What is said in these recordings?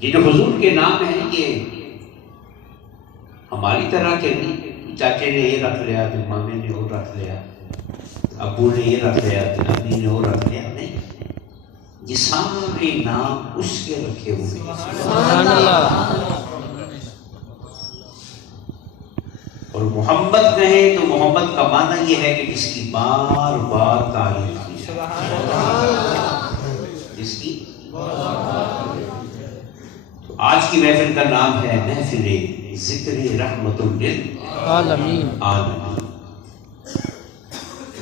یہ جو حضور کے نام ہیں یہ ہماری طرح کے نہیں، چاچے نے یہ رکھ لیا تو مامے نے وہ رکھ لیا، ابو نے یہ رکھ لیا تو امی نے وہ رکھ لیا، نہیں، یہ سارے نام اس کے رکھے ہوئے ہیں۔ سبحان اللہ۔ اور محمد کہیں تو محمد کا معنی یہ ہے کہ جس کی بار بار تعریف کی جائے، جس کی تو آج کی محفل کا نام ہے محفل ذکر رحمت للعالمین۔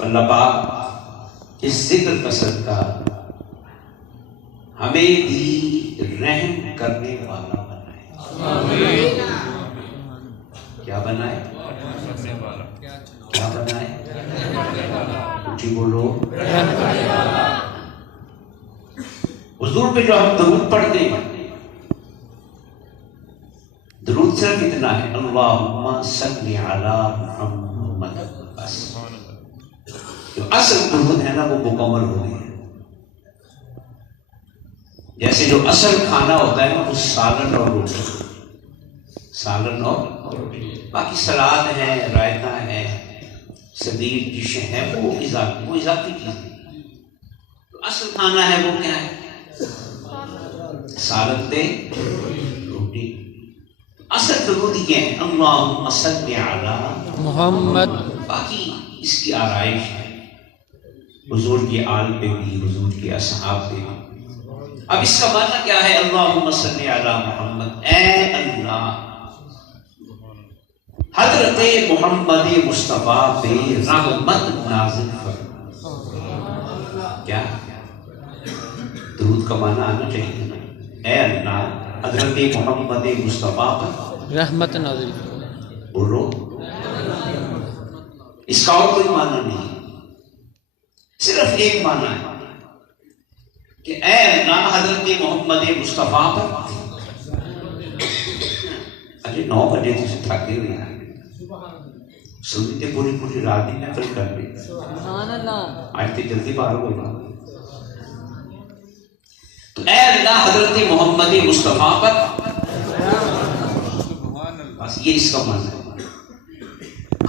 اللہ پاک اس ذکر کا صدقہ ہمیں بھی رحم کرنے والا بنائے۔ کیا بنائے؟ کیا بنائے؟ اونچی بولو۔ حضور پہ جو ہم درود پڑھتے ہیں، درود صرف اتنا ہے، اللہم صلی علی محمد، بس۔ جو اصل درود ہے نا وہ مکمل ہو گئی ہے۔ جیسے جو اصل کھانا ہوتا ہے نا وہ سالن اور روٹی، سالن اور باقی سلاد ہے، رائتہ ہے، سبیل ڈشیں ہیں، وہ اضافی چیزیں۔ تو اصل کھانا ہے وہ کیا ہے؟ سالن دے روٹی۔ اصل درود یہ ہے، اللہم صلی علی محمد۔ باقی اس کی آرائش ہے حضور کی آل پہ بھی، حضور کے اصحاب پہ بھی۔ اب اس کا معنی کیا ہے؟ اللہم صلی علی محمد، اے اللہ حضرت محمد مصطفیٰ پہ رحمت نازل فرما۔ کیا درود کا معنی آنا چاہیے نا، اے اللہ حضرت محمد مصطفیٰ پر رحمت نازل فرما۔ بولو، اس کا اور کوئی معنی نہیں، صرف ایک معنی ہے کہ اے اللہ حضرت محمد مصطفیٰ پر۔ اجے 9 بجے سے تھکے ہوئے ہیں، سنتے پوری رات ہی محفل کر لی، آج تو جلدی پار ہو گا۔ تو اے اللہ حضرت محمد مصطفیٰ پر، بس یہ اس کا معنی ہے۔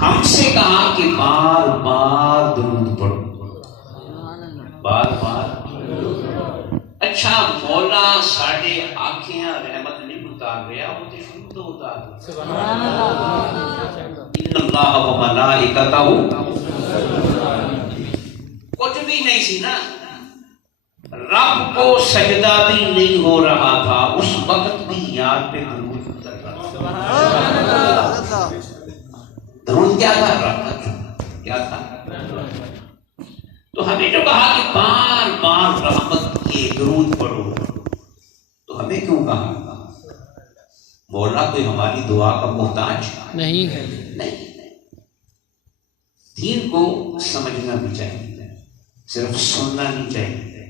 ہم سے کہا کہ بار بار درود پڑھو، بار بار۔ اچھا مولا ساڑھے آنکھیں رحمت نہیں اتار رہا، وہ تو شروع تو اتار ان اللہ و ملائکتہ، کچھ بھی نہیں سی نا، رب کو سجدہ بھی نہیں ہو رہا تھا، اس وقت بھی یاد پہ درود اتر رہا تھا۔ درود کیا تھا؟ رحمت کیا تھا؟ تو ہمیں جو کہا کہ بار بار رحمت کے درود پڑھو، تو ہمیں کیوں کہا؟ مولا کوئی ہماری دعا کا محتاج نہیں ہے۔ نہیں۔ دین کو سمجھنا بھی چاہیے، صرف سننا نہیں چاہیے۔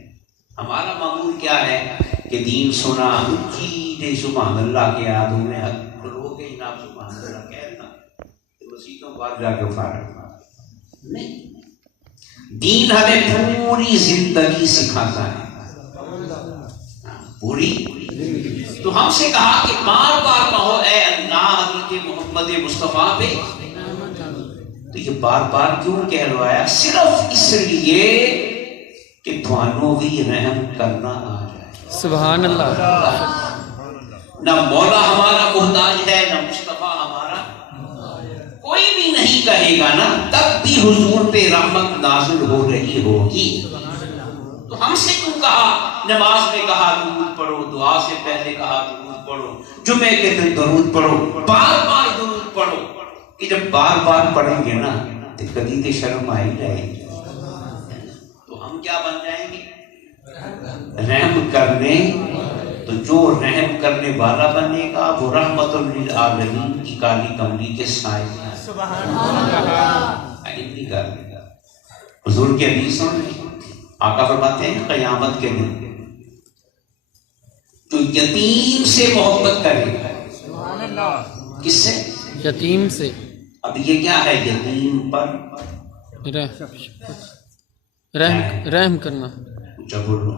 ہمارا معمول کیا ہے کہ دین سنا، جی سبحان اللہ کے یاد میں لوگوں کے نام سبحان اللہ کہنا، مسیحوں بعد جا کے فارغ نہیں۔ دین ہمیں پوری زندگی سکھاتا ہے، پوری۔ تو ہم سے کہا کہ بار بار کہو اے اللہ حضرت محمد مصطفیٰ پہ، تو یہ بار بار کیوں کہلوایا؟ صرف اس لیے کہ تھانوں بھی رحم کرنا آ جائے۔ سبحان اللہ۔ نہ مولا ہمارا محتاج ہے، نہ مصطفیٰ ہمارا، کوئی بھی نہیں کہے گا نا، تب بھی حضور پہ رحمت نازل ہو رہی ہوگی۔ تو ہم سے کیوں کہا؟ نماز میں کہا درود پڑھو، دعا سے پہلے کہا درود پڑھو، جمعے کے دن درود پڑھو، بار بار درود پڑھو، کہ جب بار بار پڑھیں گے نا تو کبھی تو شرم آ ہی جائے گی، تو ہم کیا بن جائیں گے؟ رحم کرنے۔ تو جو رحم کرنے والا بنے گا وہ رحمت للعالمین کی کالی کملی کے سائے میں حضور کی حدیث میں آقا فرماتے ہیں قیامت کے دن جو یتیم سے محبت کرے گا، کس سے؟ یتیم سے۔ اب یہ کیا ہے؟ یتیم پر رحم کرنا۔ اچھا بولو.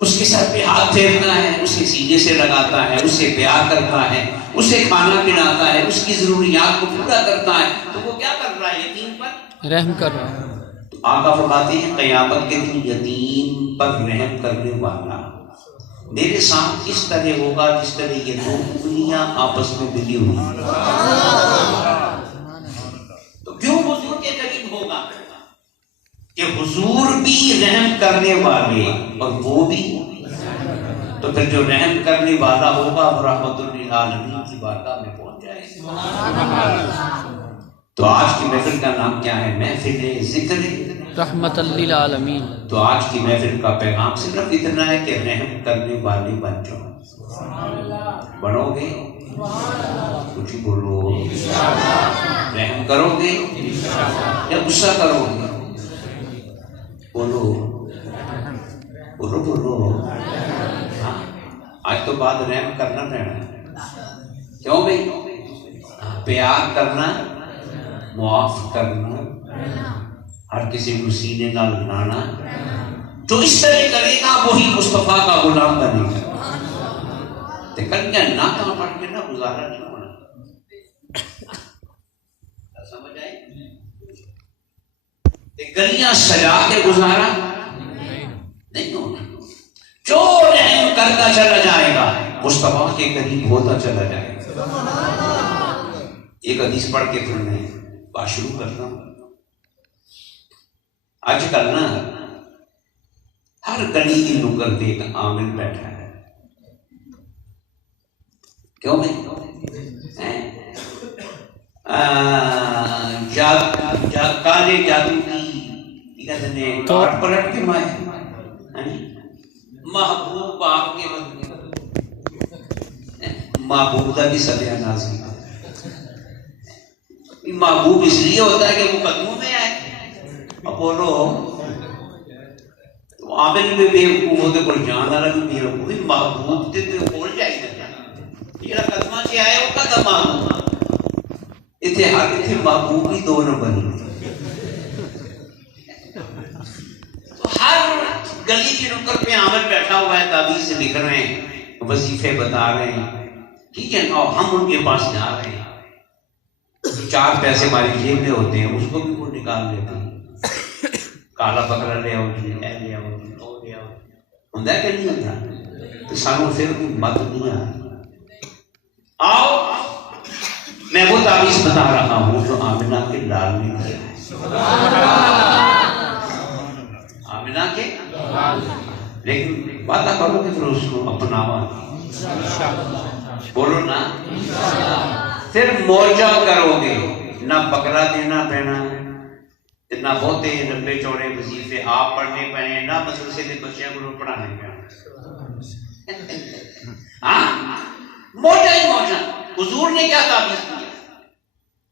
اس کے سر پہ ہاتھ پھیرتا ہے, اسے سینے سے لگاتا ہے, اسے پیار کرتا ہے, اسے کھانا پلاتا ہے, اس کی ضروریات کو پورا کرتا ہے, تو وہ کیا کر رہا ہے؟ یتیم پر رحم کر رہا ہے. تو آقا فرماتے ہیں قیامت کے دن یتیم پر رحم کرنے والا میرے ساتھ اس طرح ہوگا جس طرح یہ دو انگلیاں آپس میں ملی ہوئی. تو کیوں حضور کے قریب ہوگا؟ کہ حضور بھی رحم کرنے والے اور وہ بھی, تو پھر جو رحم کرنے والا ہوگا وہ رحمت للعالمین کی بارگاہ میں پہنچ جائے گا. تو آج کی محفل کا نام کیا ہے؟ محفل ذکر رحمت للعالمین. تو آج کی محفل کا پیغام صرف اتنا ہے کہ رحم کرنے والے بن جاؤ. بنو گے؟ کچھ ہی بولو. رحم کرو گے یا غصہ کرو گے؟ بولو بولو بولو. ہاں آج تو بعد رحم کرنا پڑنا. کیوں بھائی؟ پیار کرنا, معاف کرنا, ہر کسی کو سینے نہ لگانا. جو اس طرح کرے گا وہی مصطفیٰ کا غلام بنے گا. کیا نہ کہاں پڑھ کے نہ گزارا نہیں ہونا. سمجھ آئے؟ گلیاں سجا کے گزارا نہیں ہونا. جو رحم کرتا چلا جائے گا مصطفیٰ کے قریب ہوتا چلا جائے گا. ایک حدیث پڑھ کے پھر میں بات شروع کرتا ہوں. آج کل نا ہر گلی کی نکر پہ ایک عامل بیٹھا ہے. کیوں بھائی؟ کالے جادو کی کہتے ہیں کاٹ پلٹ کے مائے محبوب آپ کے محبوب کا بھی سدیا نازی. محبوب اس لیے ہوتا ہے کہ وہ قدموں میں آئے. اب بولو تو عامل میں بے وقوف ہوتے کوئی جان والا بھی بے وقوف. محبوب تے تو بول جائے گا یہ قدمہ سے آئے وہ قدم محبوب. اتنے ہر اتنے محبوب ہی دو نمبر. تو ہر گلی کی نکر پہ عامل بیٹھا ہوا ہے, تعویذ لکھ رہے ہیں, وظیفے بتا رہے ہیں, ٹھیک ہے. اور ہم ان کے پاس جا رہے ہیں. 4 پیسے ہماری جیب میں ہوتے ہیں, اس کو بھی وہ نکال لیتے ہیں. کالا بکرا لے آؤ جی, اے لے آؤ جی, او لے آؤ. ہوتا ہے کہ نہیں ہوتا؟ تو سانو پھر بھی مت نہیں آ. آؤ میں وہ تعویذ بتا رہا ہوں جو آمنہ کے لال نے کیا ہے. آمنہ کے لیکن وعدہ کرو کہ پھر اس کو اپناوا. بولو نا. پھر موجہ کرو گے, نہ بکرا دینا پینا, نہ بہتے لمبے چوڑے وظیفے آپ پڑھنے پڑے, نہ مدرسے کے بچوں کو پڑھانے پڑے. ہاں موجہ ہی موجہ. حضور نے کیا تعبیر کیا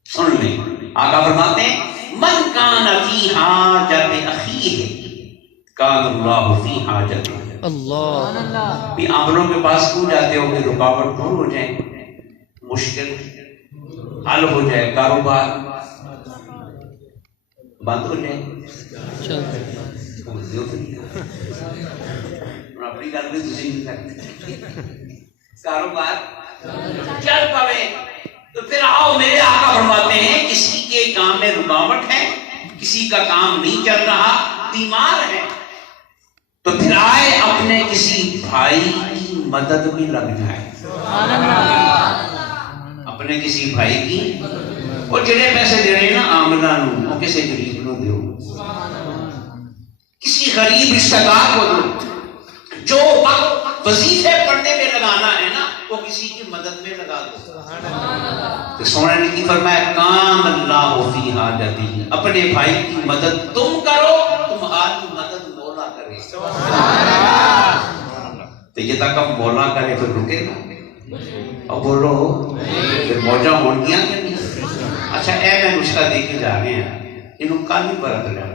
سن لیں. آقا فرماتے ہیں من کان فی حاجت اخیہ کان اللہ فی حاجت. اللہ بھی عاملوں کے پاس کیوں جاتے ہو کہ رکاوٹ دور ہو جائے, مشکل حل ہو جائے, کاروبار بند ہو جائے. اپنی گل میں تھی نہیں کرتے, کاروبار چل پاوے. تو پھر آؤ میرے آقا فرماتے ہیں کسی کے کام میں رکاوٹ ہے, کسی کا کام نہیں چل رہا, بیمار ہے, تو پھر آئے اپنے کسی بھائی کی مدد میں لگ جائے. اپنے کسی بھائی کی, وہ جڑے پیسے دے رہے ہیں نا آمنہ نو, وہ کسی غریب نو دیو, کسی غریب رشتہ دار کو دو. جو وقت وظیفے پڑھنے میں لگانا ہے نا وہ کسی کی مدد میں لگا دو. تو سونے نے کی فرمایا کان اللہ فی حاجتہ, اپنے بھائی کی مدد تم کرو, تمہاری مدد مولا کرے. تو یہ تک اب مولا کرے پھر رکے گا. اب بولو پھر موجہ ہون گیا کہ نہیں. اچھا اے میں نسخہ دے کے جا رہے ہیں, انہوں کل بھی برت لیا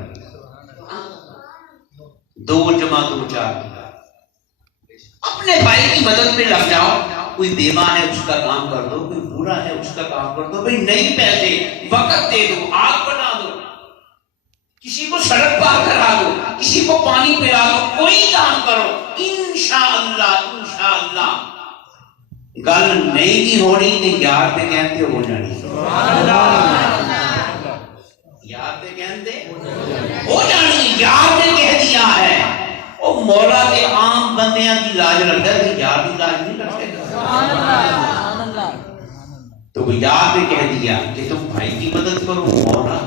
2 جمع 2 4. اپنے بھائی کی مدد میں لگ جاؤ. کوئی بیمہ ہے اس کا کام کر دو, کوئی بوڑھا ہے اس کا کام کر دو. بھئی نہیں پیسے وقت دے دو, آگ بنا دو, کسی کو سڑک پار کرا دو، کسی کو پانی پلا دو، کوئی کام کرو، انشاءاللہ انشاءاللہ گل نہیں بھی ہونی تو یار پہ کہتے ہو جانی، یار پہ کہتے ہو جانی، یار نے کہہ دیا ہے۔ وہ مولا کے عام بندیاں کی لاج رکھتا ہے، یار کی لاج نہیں رکھتے۔ تو وہ یار نے کہہ دیا کہ تم بھائی کی مدد کرو مولا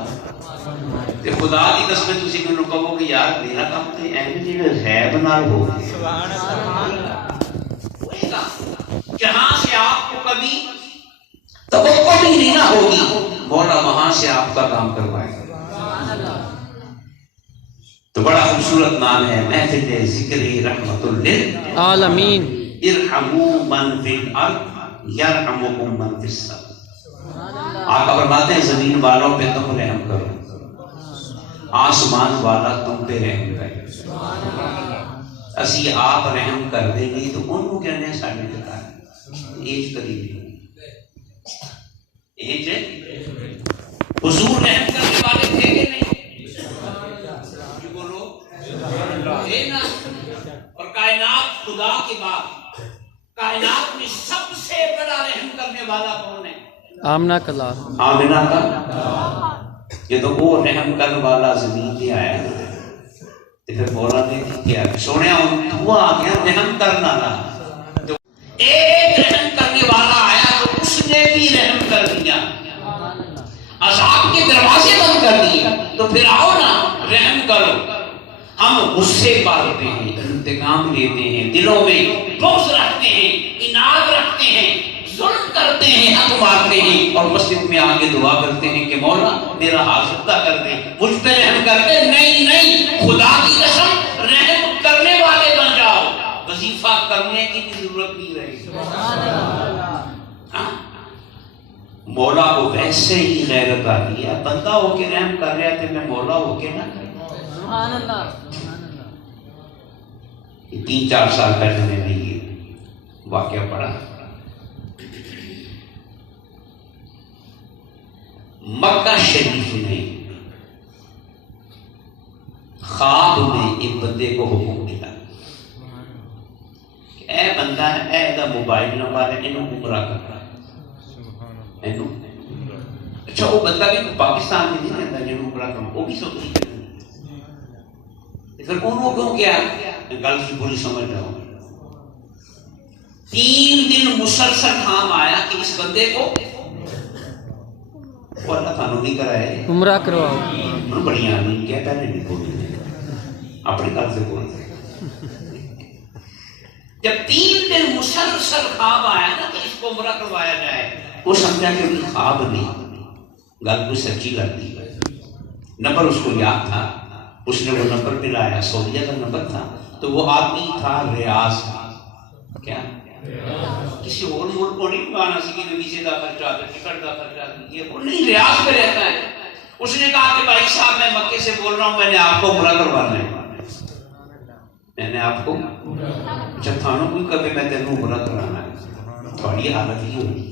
تے خدا دی قسم تسی مینوں کہو کہ یار میرا کام تے ایویں جڑے غیب نال ہو گا، جہاں سے آپ کو کبھی توقع بھی نہیں نہ ہوگی، مولا وہاں سے آپ کا کام کروائے گا۔ تو بڑا خوبصورت نام ہے محفل ذکر رحمت للعالمین، ارحموا من فی الارض یرحمکم من فی السماء۔ آقا فرماتے ہیں زمین والوں پہ تم رحم کرو، آسمان والا تم پہ رحم کرے۔ اسی آپ رحم کر دیں گے تو ان کو کہنے ہیں ساڑھے بتا ایج قریبی ایج حضور رحم کرنے والے تھے کہ نہیں؟ بولو اور کائنات خدا کے بعد کائنات میں سب سے بڑا رحم کرنے والا کون ہے؟ آمنہ کا لال، آمنہ کا۔ یہ تو وہ رحم کرنے والا زمین پہ آیا نا، تو پھر مولا نے کیا سونے ہوا آ گیا رحم کرنا والا، تو ایک رحم کرنے والا آیا تو اس نے بھی رحم کر دیا، عذاب کے دروازے بند کر دیے۔ تو پھر آؤ نا رحم کرو۔ ہم غصے پالتے ہیں، انتقام لیتے ہیں، دلوں میں بغض رکھتے ہیں، اناد رکھتے ہیں، ظلم کرتے ہیں، حق مارتے ہیں، اور مسجد میں آ کے دعا کرتے ہیں کہ مولا میرا حاصلہ کر دے، مجھ پہ رحم کر دے۔ نہیں نہیں، خدا کی قسم رحم کرنے والے بن جاؤ، وظیفہ کرنے کی بھی ضرورت نہیں رہے گی۔ مولا کو ویسے ہی غیرت آتی ہے، بندہ ہو کے رحم کر رہا تھے، میں مولا ہو کے نہ کروں۔ 3-4 سال پہلے میں نے یہ واقعہ پڑھا۔ مکہ شریف میں خواب میں ایک بندے کو حکم ملا کہ اے بندہ ہے، اے دا موبائل نمبر ہے، انہوں گمراہ کرتا ہے۔ اچھا وہ بندہ بھی پاکستان میں نہیں رہتا جنہوں گمراہ کرتا، وہ بھی سب کچھ کرتا۔ پھر انہوں کیوں کیا گل کی بری سمجھ رہا ہوں۔ 3 دن مسلسل کام آیا کہ اس بندے کو وہ اللہ تعالیٰ نہیں کرائے عمرہ کرواؤ، بڑی آمین کیا پہلے نہیں بولتے اپنے گھر سے بولتے۔ جب 3 دن مسلسل خواب آیا نا کہ اس کو عمرہ کروایا جائے، وہ سمجھا کہ وہ خواب نہیں، گل کو سچی لگتی ہے۔ نمبر اس کو یاد تھا، اس نے وہ نمبر پہ لایا، سعودیہ کا نمبر تھا، تو وہ آدمی تھا ریاض کا، کیا کسی اور ملک کو نہیں پانا سی کہ ویزے کا خرچہ، ٹکٹ کا خرچہ، یہ وہ نہیں، ریاض پہ رہتا ہے۔ اس نے کہا کہ بھائی صاحب میں مکے سے بول رہا ہوں، میں نے آپ کو عمرہ کروانا ہے، میں نے آپ کو اچھا تھانوں کوئی کبھی میں تینوں عمرہ کرانا ہے، تھوڑی حالت ہی ہوگی،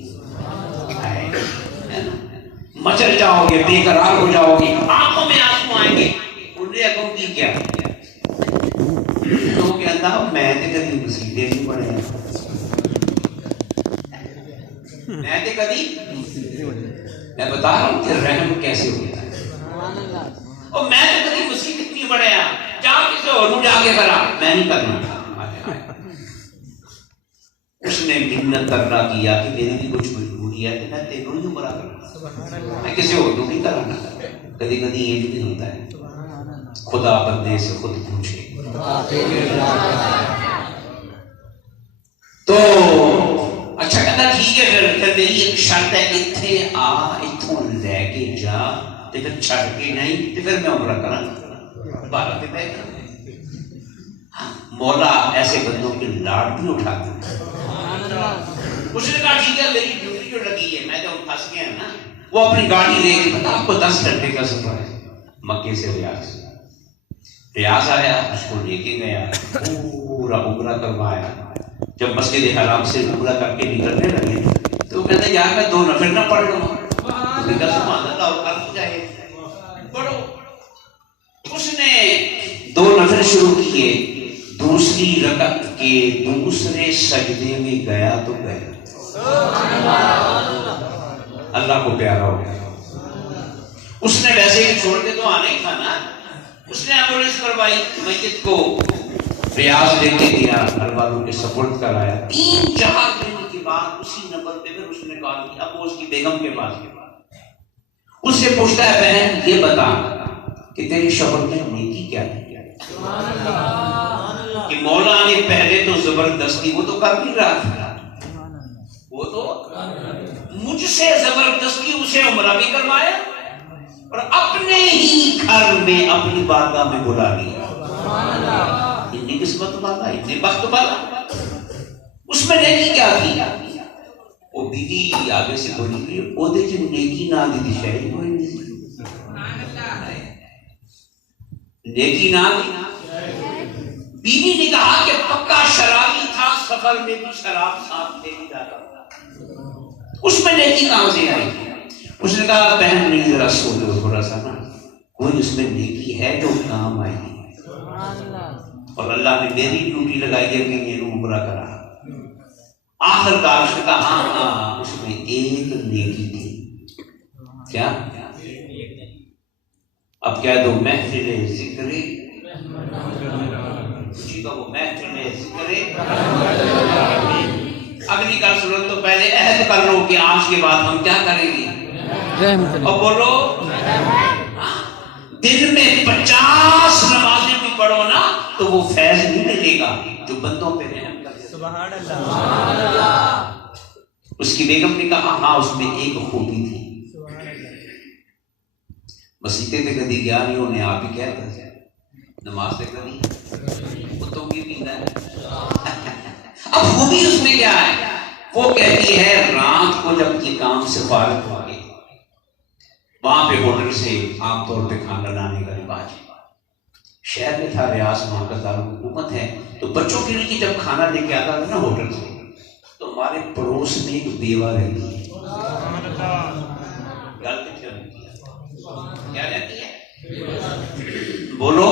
مچل جاؤ گے، بے قرار ہو جاؤ گے، آنکھوں میں آنسو آئیں گے۔ انہوں نے اکم کی کیا تو کہتا میں نے کبھی مسیحے نہیں پڑھے، میں نے کبھی، میں بتا رہا ہوں کہ رحم کیسے ہوتا ہے۔ اور میں نے کبھی مسیحے نہیں پڑھے، جا کسی اور جا کے کرا، میں نہیں کرنا۔ اس نے منت کرنا کیا کہ میری بھی کچھ مجبوری ہے، میں تینوں ہی عمرہ کرنا، میں کسی اور کو نہیں کرانا۔ کبھی کبھی یہ بھی نہیں ہوتا ہے، خدا بندے سے خود پوچھے۔ تو اچھا کہتا ٹھیک ہے، پھر میری ایک شرط ہے، اتنے آ اتوں لے کے جا، پھر چھڑ کے نہیں، پھر میں عمرہ کرا 12 طے کرا۔ مولا ایسے بندوں کے لاڈ بھی اٹھاتے ہیں۔ اس نے کہا ٹھیک ہے، میری ڈیوٹی جو لگی ہے، میں جب پھنس گیا نا، وہ اپنی گاڑی لے کے، پتا آپ کو 10 گھنٹے کا سفر ہے مکے سے ریاض۔ ریاض آیا، اس کو لے کے گیا، پورا عمرہ کروایا۔ جب مسجد حرام سے عمرہ کر کے نکلنے لگے تو وہ کہتے ہیں یار میں 2 نفل نہ پڑھ لوں، سبحان اللہ، اور کر جائے پڑھو۔ نفل شروع کیے، دوسری رکعت کے دوسرے سجدے میں گیا تو گیا، اللہ کو پیارا ہو گیا۔ اس نے ویسے ہی چھوڑ کے تو آنا ہی تھا نا، اس نے ایمبولینس کروائی، میت کو ریاض لے کے دیا، گھر والوں کے سپرد کرایا۔ 3-4 دن کے بعد اسی نمبر پہ پھر اس نے کال کیا، اب وہ اس کی بیگم کے پاس گیا، اس سے پوچھتا ہے بہن یہ بتا کہ تیرے شوہر نے نیکی کیا ہے؟ کہ مولا نے پہلے تو زبردستی، وہ تو کر نہیں رہا تھا، وہ تو مجھ سے زبردستی اسے عمرہ بھی کروایا اور اپنے ہی گھر میں اپنی بارگاہ میں بلا لیا۔ اتنی قسمت والا، اتنی بخت والا، اس میں نیکی کیا تھی؟ وہ بیوی آگے سے بولی گئی، وہ دے جو نیکی نہ دی شاید کوئی نہیں، نیکی نہ دی۔ بیوی نے کہا کہ پکا شرابی تھا، سفر میں بھی شراب ساتھ لے کے جاتا تھا، اس میں نیکی کہاں سے آئی؟ اس نے کہا بہن میری ذرا سو لو تھوڑا سا نا، کوئی اس میں نیکی ہے جو کام آئی ہے، اور اللہ نے میری ڈیوٹی لگائی ہے کہ یہ عمرہ کرا۔ آخر کار اس نے کہا ہاں اس میں ایک نیکی تھی، کیا؟ اب کہہ دو محفل ذکر، اسی کا وہ محفل ذکر۔ اگلی کا سنو تو پہلے عہد کر لو کہ آج کے بعد ہم کیا کریں گے، اور بولو دن میں 50 نمازیں بھی پڑھو نا تو وہ فیض نہیں ملے گا جو بندوں پہ رحم کرے۔ سبحان اللہ۔ اس کی بیگم نے کہا ہاں اس میں ایک خوبی تھی، مسیطے تے کدی گیا نہیں، انہیں آپ ہی کہتا ہے نماز سے کبھی کتوں کی پیتا ہے۔ اب خوبی اس میں کیا ہے؟ وہ کہتی ہے رات کو جب یہ کام سے فارغ ہو گئے، وہاں پہ ہوٹل سے عام طور پہ کھانا لانے کا رواج ہے، شہر میں تھا ریاض، وہاں کا دارالحکومت ہے، تو بچوں کے لیے جب کھانا لے کے آتا تھا نا ہوٹل سے، تو ہمارے پڑوس میں ایک بیوہ رہتی ہے، کیا رہتی ہے؟ بولو،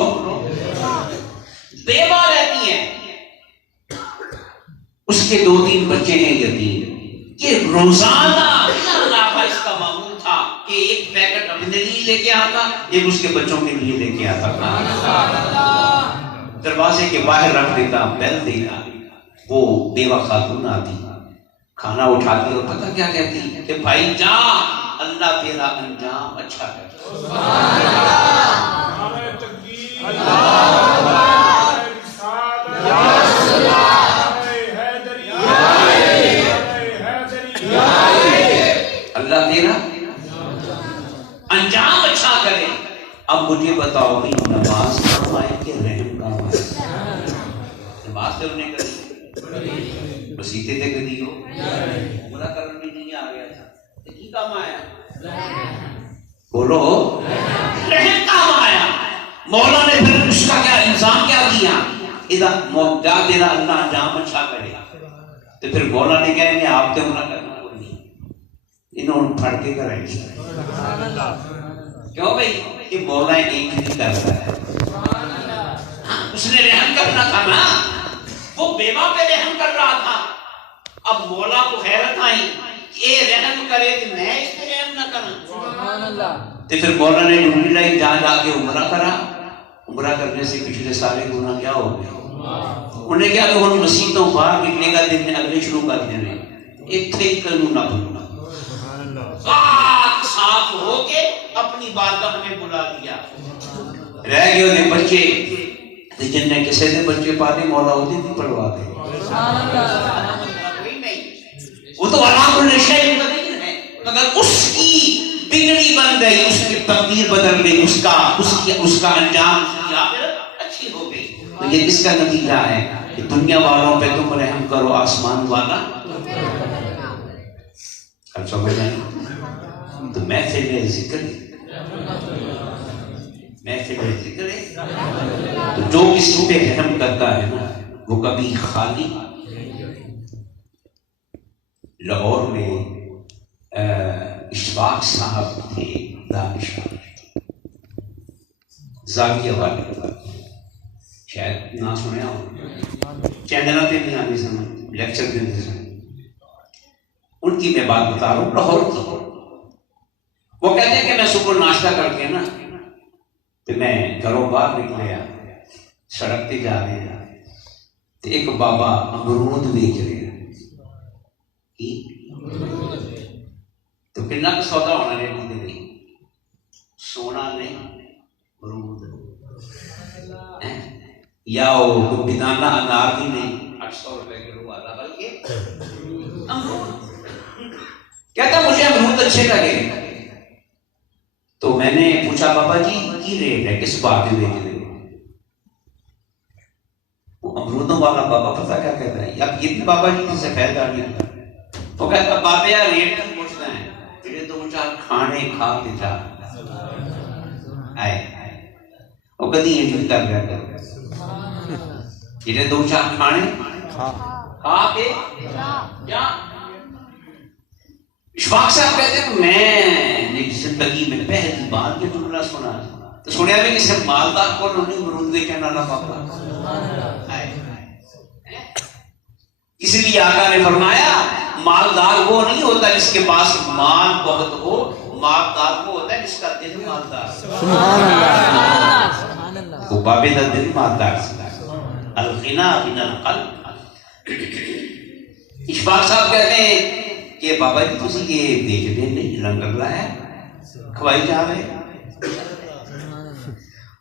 بیوہ رہتی ہے، اس کے 2-3 بچے ہیں یتیم، یہ روزانہ اس کا معمول تھا کہ ایک پیکٹ اپنے لیے لے کے آتا، ایک اس کے بچوں کے لیے لے کے آتا، دروازے کے باہر رکھ دیتا، بیل دیتا، وہ بیوہ خاتون آتی، کھانا اٹھاتی اور پتہ کیا کہتی کہ بھائی جان اللہ تیرا انجام اچھا کرے۔ اللہ تیرا انجام اچھا کرے۔ اب مجھے بتاؤ بھی نماز کام آئے کہ رحم کام آئے؟ نماز تو انہیں کری، مسیطے تے کری ہو، عمرہ کرنے بھی نہیں آ گیا تھا، کی کام آیا؟ بولو رحم کام آیا۔ مولا نے پھر اس کا کیا انسان کیا کیا؟ ادھر جا تیرا اللہ انجام اچھا کرے، تو پھر مولا نے کہا میں آپ تے عمرہ کرنا کوئی نہیں، انہوں نے پھڑ کے کرائیں گے۔ کیوں بھائی؟ یہ مولا ایک نہیں کرتا ہے، اس نے رحم کرنا تھا نا، وہ بیوہ پہ رحم کر رہا تھا، اب مولا کو حیرت آئی یہ رحم کرے کہ میں اس پہ رحم نہ کروں، تو پھر مولا نے ڈھونڈی لائی، جہاں جا کے عمرہ کرا، عمرہ کرنے سے پچھلے سارے گناہ کیا ہو گئے؟ انہیں کیا کہ ان مسیحتوں باہر نکلے گا دن میں اگلے شروع کر دینے، ایک تھے کنو نہ بھولنا، پاک صاف ہو کے اپنی بارگاہ میں بلا دیا۔ رہ گئے ہوتے بچے، جن نے کسے دے بچے پالے مولا ہوتے بھی پڑھوا دے، وہ تو علام الشیء قدیر ہے، مگر اس کی بگڑی بن گئی، اس کی تقدیر بدل گئی، اس کا انجام اچھی ہو گئی۔ تو یہ کس کا نتیجہ ہے کہ دنیا والوں پہ تم رحم کرو، آسمان والا اب سمجھ رہے ہیں؟ تو محفل ذکر، محفل ذکر، تو جو کسی پہ رحم کرتا ہے نا وہ کبھی خالی۔ لاہور میں اشفاق صاحب تھے، دانشور زاویہ والے، شاید نہ سنیا ہو، چینلوں پہ بھی آنے سن، لیکچر دیتے سن، ان کی میں بات بتا رہا ہوں لاہور کی۔ وہ کہتے ہیں کہ میں صبح ناشتہ کر کے نا تو میں گھروں باہر نکلیا، سڑک پہ جا رہے ہیں تو ایک بابا امرود بیچ رہے ہیں، تو کنا کا سودا ہونا ریٹ دے رہی، سونا نہیں امرود، یا وہ بنانا انار بھی نہیں، 800 روپے کلو والا، بلکہ امرود۔ کہتا مجھے امرود اچھے لگے، تو میں نے پوچھا بابا جی کی ریٹ ہے، کس بات میں بیچ رہے ہو؟ وہ امرودوں والا بابا پتہ کیا کہتا ہے، اب یہ بھی بابا جی سے فائدہ نہیں، وہ کہتا بابا یار ریٹ نہیں پوچھتا ہے، تیرے 2-4 کھانے کھا کے جا آئے، وہ کدی یہ نہیں کر رہا کر، تیرے 2-4 کھانے کھا کے جا۔ اشفاق صاحب کہتے ہیں میں نے زندگی میں پہلی بار یہ جملہ سنا تو سنیا بھی کہ صرف مالدار کو نہیں مرود بیچنے والا بابا، اس لیے آقا نے فرمایا مالدار وہ نہیں ہوتا جس کے پاس مال بہت ہو، مالدار وہ ہوتا ہے جس کا دل مالدار، وہ بابے کا دل مالدار، الغنا من القلب۔ اشفاق صاحب کہتے ہیں کہ بابا جی تسی یہ بیچ دے نہیں لنگر لایا کھوائی جا رہے،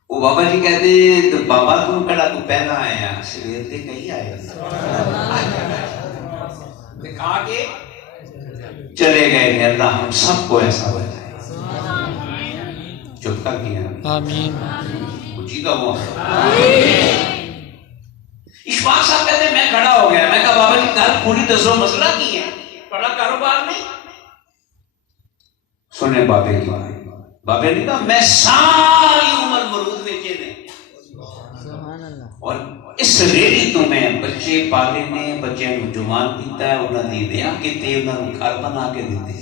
وہ بابا جی کہتے ہیں تو بابا تم کڑا تو پہلا آیا سویر سے کہیں آئے کھا کے چلے گئے کہ اللہ ہم سب کو ایسا بتائے، چپ کر کیا آمین۔ اچھی کا وہ اشفاق صاحب کہتے ہیں میں کھڑا ہو گیا، میں کہا بابا جی گھر پوری دسو مسئلہ کی ہے، بڑا کاروبار نہیں؟ سنے بابے کی بابے نے کہا میں ساری عمر مرود بیچے نے، اور اس ریڑھی تو میں بچے پالے نے، بچے جوان پیتا ہے انہاں دی دیا کہ تے انہاں نوں گھر بنا کے دیتے،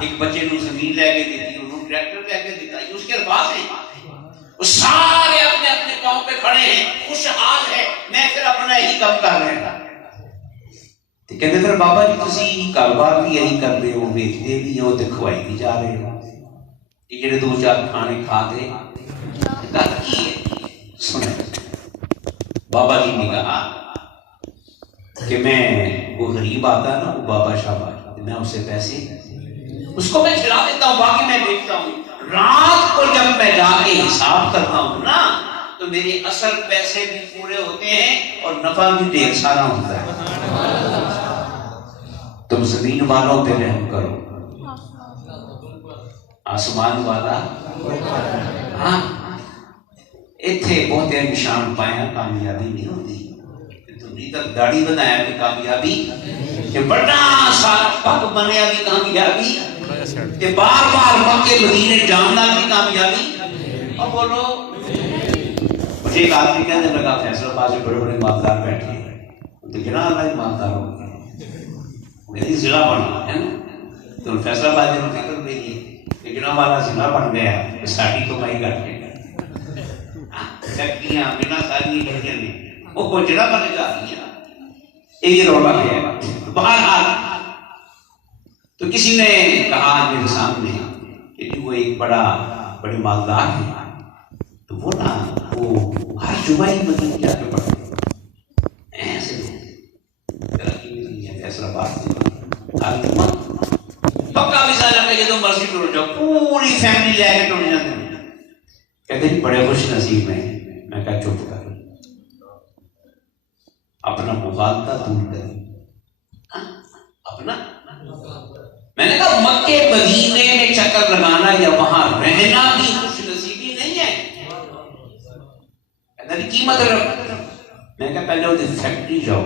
ایک بچے نوں زمین لے کے دیتی، انہوں ٹریکٹر لے کے دیتا، یہ اس کے الفاظ ہیں، وہ سارے اپنے اپنے پاؤں پہ کھڑے ہیں، خوشحال ہے، میں پھر اپنا یہی کام کر رہا ہوں۔ کہتے پھر بابا جی تسی کاروبار بھی یہی کر رہے ہو، بیچتے بھی ہو تے کھوائی بھی جا رہے ہو، یہ جڑے 2-4 کھانے کھا کے گل کی ہے؟ سنیں بابا جی نے کہا کہ میں وہ غریب آتا نا وہ بابا شاباش، میں اسے پیسے اس کو میں کھلا دیتا ہوں، باقی میں بیچتا ہوں، رات کو جب میں جا کے حساب کرتا ہوں نا تو میرے اصل پیسے بھی پورے ہوتے ہیں اور نفع بھی ڈھیر سارا ہوتا ہے۔ تم زمین والوں پہ رحم کرو، آسمان والا ہاں ایتھے بہتے نشان پایا کامیابی نہیں ہوتی، تم نے تک داڑھی بنایا بھی کامیابی، کہ بڑا سارا پگ بنیا بھی کامیابی، کہ بار بار مکے مدینے جاننا بھی کامیابی۔ اور بولو مجھے ایک آدمی کہنے لگا فیصل آباد سے بڑے بڑے مالدار بیٹھے ہیں، تو گنا اللہ مالدار ہو گئے، میری ضلع بنا ہے نا، تو فیصل آباد میں فکر نہیں کہ گنا والا ضلع بن گیا ساڑھی کمائی کر کے فیکٹریاں بنا ساری کہتے ہیں وہ کو ضلع بن جا رہی ہیں، یہ رولا ہے۔ بہرحال تو کسی نے کہا میرے سامنے کہ وہ ایک بڑی مالدار ہے، تو وہ نا وہ ہر جمعہ ہی مدینے جا کے پڑھتے ایسے فیصلہ بات ہر جمعہ پکا بھی سارا کہ جدو مرضی ٹر جاؤ پوری فیملی لے کے ٹر جاتے ہیں، کہتے ہیں بڑے خوش نصیب ہیں۔ میں کہا چپ کر، اپنا مغالطہ دور کر، اپنا میں نے کہا مکے مدینے میں چکر لگانا یا وہاں رہنا بھی خوش نصیبی نہیں ہے، کی مطلب؟ میں کہا پہلے وہ فیکٹری جاؤ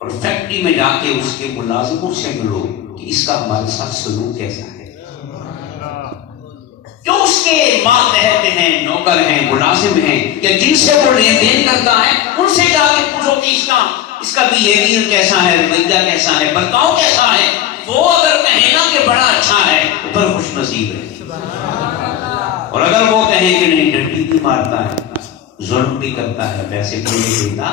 اور فیکٹری میں جا کے اس کے ملازموں سے ملو کہ اس کا ہمارے ساتھ سلوک کیسا ہے، جو اس کے ماتحت ہیں، نوکر ہیں، ملازم ہیں، یا جن سے وہ لین دین کرتا ہے ان سے جا کے پوچھو کہ اس کا بیہیویئر کیسا ہے، رویہ کیسا ہے، برتاؤ کیسا ہے، وہ اگر کہیں نا کہ بڑا اچھا ہے اوپر خوش نصیب ہے، اور اگر وہ کہیں کہ نہیں ڈنڈی بھی مارتا ہے ظلم بھی کرتا ہے، پیسے بھی نہیں دیتا،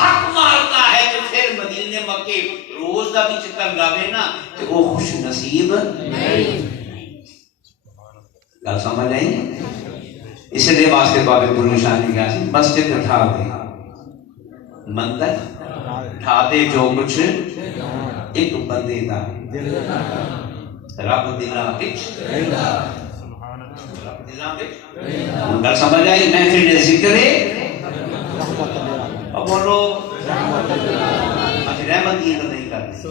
حق مارتا ہے، تو پھر مدینے مکے روز دا بھی چکر لاوے نا تو وہ خوش نصیب نہیں۔ گل سمجھ آئی؟ اس لیے واسطے بابے بلو شاہ نے کہا سی مسجد اٹھا دے، مندر اٹھا دے، جو کچھ ایک بندے دا رب دلاں وچ، رب دلاں وچ۔ گل سمجھ آئی؟ محفل ذکر اب بولو رحمت کی نہیں کرتے،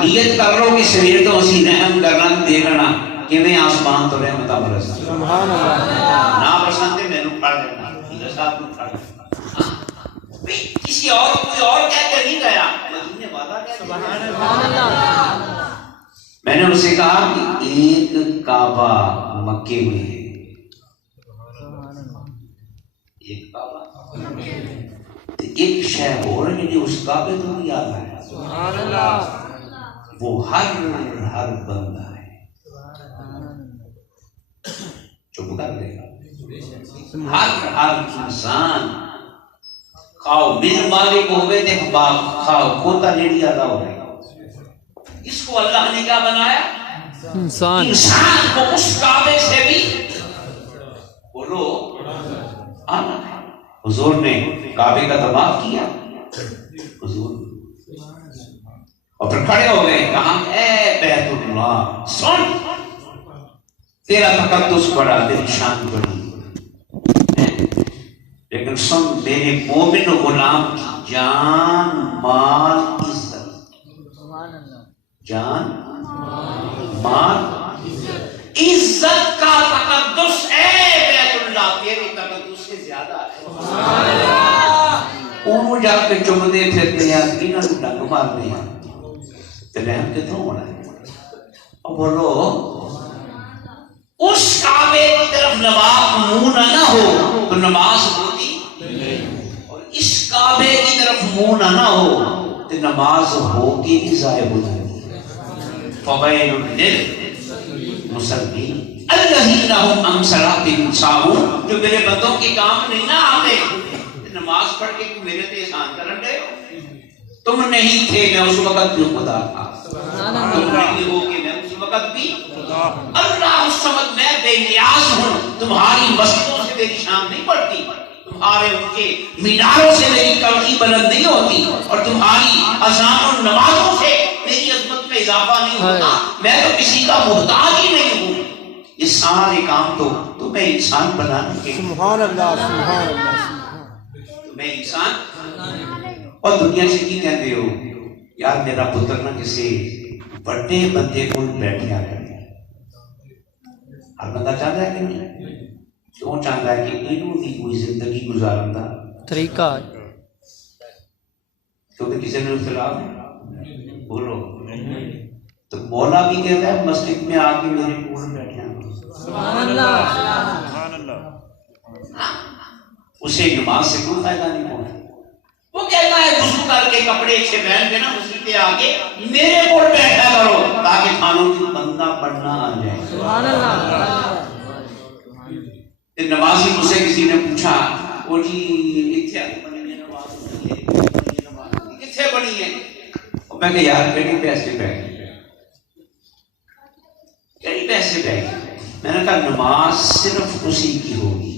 نیت کر لو کہ سویر تو اسی رحم کرنا دیکھنا کہ آسمان تو رحمتہ برسا، نہ برساتے میں نے پڑھ لینا میرا صاحب نے پڑھ لینا، کسی اور کوئی اور کہہ کے نہیں گیا، مدینے والا کہہ کے۔ میں نے اسے کہا کہ ایک کعبہ مکے میں ہے، ایک کعبہ ایک شے ہو رہی ہے، اس کعبے تو نہیں یاد آیا، وہ ہر بندہ ہے، چپ کر لے گا، ہر انسان خواہ من مالک ہوئے دے خواہ کھوتا لیڑی آدھا ہو رہے گا، اس کو اللہ نے کیا بنایا؟ انسان کو اس کعبے سے بھی بولو آنا ہے۔ حضور نے کعبے کا طواف کیا، حضور اور پھر کھڑے ہو گئے، کہا اے بیت اللہ سن، تیرا تقدس بڑا، تیری شان بڑی، لیکن سن میرے مومن غلام کی جان مال عزت، جان مال عزت کا تقدس اے بیت اللہ تیرے تقدس سے زیادہ ہے۔ انہوں جا کے چمدے پھرتے ہیں، انہوں نے ڈنگ مارنے ہیں، تو رحم کتوں ہونا ہے؟ اور بولو اس کعبے کی طرف نماز منہ نہ ہو تو نماز ہوتی، اور اس کعبے کی طرف منہ نہ ہو تو نماز ہوگی بھی ضائع ہو جائے گی۔ فویل للمصلین الذین هم عن صلاتهم ساہون، جو میرے بندوں کے کام نہیں نہ آتے، نماز پڑھ کے میرے تے احسان کرن دے، تم نہیں تھے میں اس وقت بھی خدا تھا، تم نہیں ہو کہ میں اس وقت بھی اللہ الصمد، میں بے نیاز ہوں، تمہاری مسجدوں سے میری شان نہیں پڑتی، تمہارے ان کے میناروں سے میری کلکی بلند نہیں ہوتی، اور تمہاری اذان و نمازوں سے میری عظمت میں اضافہ نہیں ہوتا، میں تو کسی کا محتاج ہی نہیں ہوں۔ یہ سارے کام تو تمہیں انسان بنانے کے، سبحان اللہ سبحان اللہ، تمہیں انسان، اور دنیا سے کی کہتے ہو یار میرا پتر نہ کسی بڑے بندے کو بیٹھیا ہے، ہر بندہ چاہتا ہے کہ نہیں؟ کیوں چاہتا ہے کہ انہوں کی کوئی زندگی گزارن دا طریقہ، کیونکہ کسی نے اختلاف ہے، بولو تو مولا بھی کہتا ہے مسجد میں آ کے میرے کول بیٹھے ہیں، سبحان اللہ، سبحان اللہ، اسے نماز سے کوئی فائدہ نہیں پہنچا، وہ کہتا ہے وضو کر کے کپڑے اچھے پہن کے نا مسجد پہ آ کے میرے کول بیٹھا کرو تاکہ کھانوں کی بندہ پڑھنا آ جائے، سبحان اللہ۔ نمازی مجھ سے کسی نے پوچھا وہ جی اتھے بنی ہے نماز کتھے بنی ہے؟ میں کہ یار کہڑی پیسے پہ گئی، کہڑی پیسے پہ گئی؟ میں نے کہا نماز صرف اسی کی ہوگی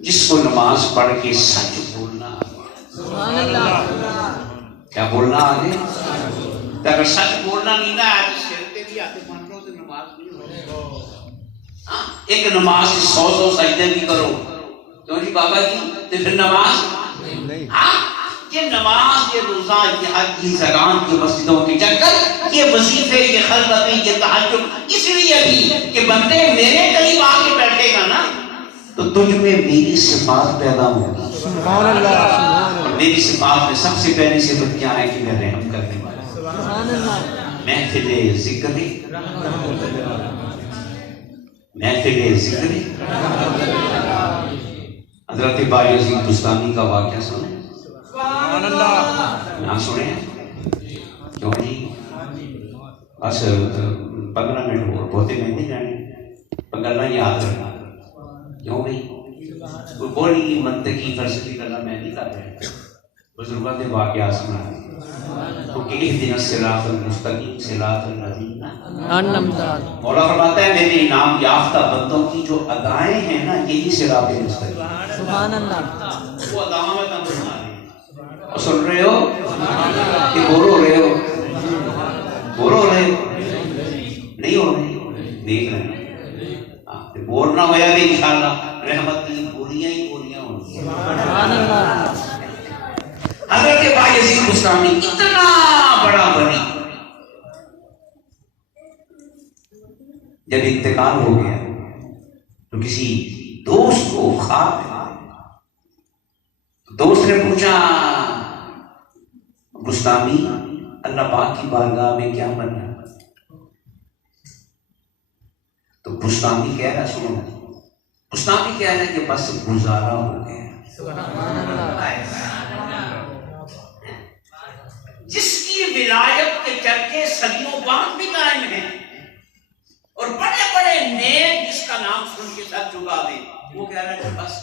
جس کو نماز پڑھ کے سچ بولنا سبحان اللہ، کیا بولنا آگے؟ اگر سچ بولنا نہیں نہ آج سر پہ بھی آتے مان لو تو نماز نہیں ہوگی، ایک نماز 100 سجدے بھی کرو، کیوں جی بابا جی تو پھر نماز نہیں، یہ نماز، یہ روزہ، یہ حج، یہ زکات، یہ مسجدوں کے چکر، یہ وظیفے، یہ خلوتیں، یہ تہجد، اس لیے بھی کہ بندے میرے قریب آ کے بیٹھے گا نا تو تجھ میں میری صفات پیدا ہوگی، سبحان اللہ سبحان اللہ، میری صفات میں سب سے پہلی صفت کیا ہے کہ میں رحم کرنے والا، سبحان اللہ، محفل ذکر، محفل ذکر، حضرت بایزید بستانی کا واقعہ سنیں، سبحان اللہ، نہ سنیں کیوں جی؟ بس 15 منٹ اور بہتے مہنگے جانے پر گلنا یاد رکھنا، کیوں بھائی کوئی بڑی منطقی فلسفی کرنا میں نہیں کر رہا، بزرگوں کے واقعات سنا کیونکہ اہدنا الصراط المستقیم صراط الذین انعمت علیہم۔ مولا فرماتا ہے میرے انعام یافتہ بندوں کی جو ادائیں ہیں نا یہی صراط مستقیم، سبحان اللہ، وہ اداؤں میں تم سنا رہے ہیں اور سن رہے ہو کہ بور ہو رہے ہو، بور ہو رہے ہو نہیں ہو رہے، دیکھ رہے ہیں بور نہ ہویا بھی انشاءاللہ رحمت کی پوریاں ہی پوریاں ہوں گی۔ سبحان اللہ، حضرت بایزید بستامی اتنا بڑا بنی، جب انتقال ہو گیا تو کسی دوست کو خواب میں دوست نے پوچھا بستامی اللہ پاک کی بارگاہ میں کیا بننا؟ تو بستامی کہہ رہا سنو، بستامی کہہ رہا ہے کہ بس گزارا ہو گیا۔ سبحان اللہ، جس کی ولایت کے چرچے صدیوں بعد بھی قائم ہیں اور بڑے بڑے نیک جس کا نام سن کے سر جھکا دیں، وہ کہہ رہا ہے کہ بس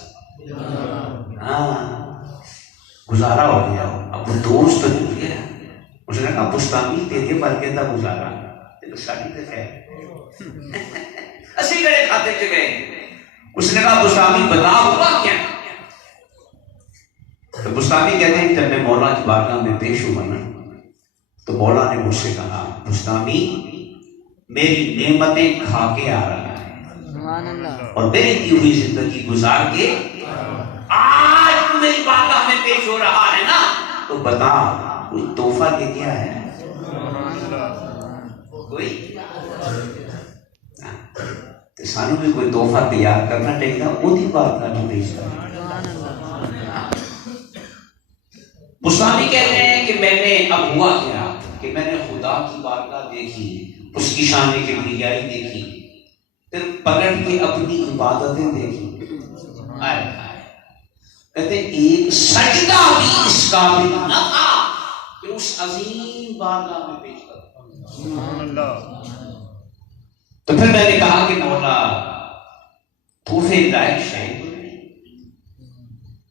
گزارا ہو گیا۔ اب وہ دوست نہیں گیا، اس نے کہا بستامی تیرے مرکے دا گزارا تو ساری تو ہے اسی گڑے کھاتے چ گئے۔ اس نے کہا بستامی بتا ہوا کیا؟ تو بستامی کہتے ہیں جب میں مولا کی بارگاہ میں پیش ہوا نا تو مولا نے مجھ سے کہا بستامی میری نعمتیں کھا کے آ رہا ہے سبحان اللہ، اور میری دی ہوئی زندگی گزار کے آج میری بارگاہ میں پیش ہو رہا ہے نا، تو بتا کوئی تحفہ لے کے آیا ہے؟ کوئی تو سانو بھی کوئی تحفہ تیار کرنا چاہیے نا، وہی بارگاہ میں پیش کرنا۔ بستامی کہتے ہیں کہ میں نے اب ہوا کیا کہ میں نے خدا کی بارگاہ دیکھی، اس کی شان کبریائی دیکھی، پھر پلٹ کے اپنی عبادتیں دیکھی، کہتے ہیں ایک سجدہ بھی اس قابل نہ تھا کہ اس عظیم بارگاہ میں پیش کرتا۔ تو پھر میں نے کہا کہ مولا تحفے لائق شاید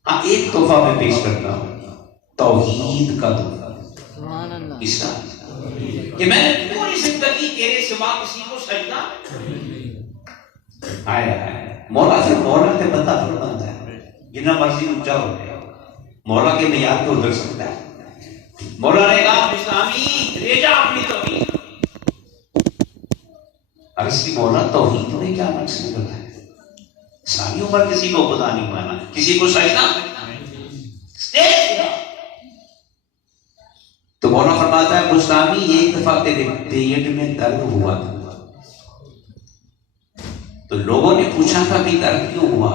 ہاں ایک تحفہ میں پیش کرتا ہوں، توحید کا تحفہ۔ سبحان اللہ، اس کا کہ میں نے پوری زندگی تیرے سوا کسی کو سجدہ آیا مولا سے مولا کے بندہ پھر بنتا ہے، جتنا مرضی اونچا ہو جائے مولا کے معیار کو ادھر سکتا ہے۔ مولا نے کہا بستامی لے جا اپنی توحید۔ عرض کی مولا توحید میں کیا نقص نکلتا ہے؟ ساری عمر کسی کو خدا نہیں مانا، کسی کو سجدہ تو مولا فرماتا ہے بستامی ایک دفعہ تیرے پیٹ میں درد ہوا تھا تو لوگوں نے پوچھا تھا کہ درد کیوں ہوا،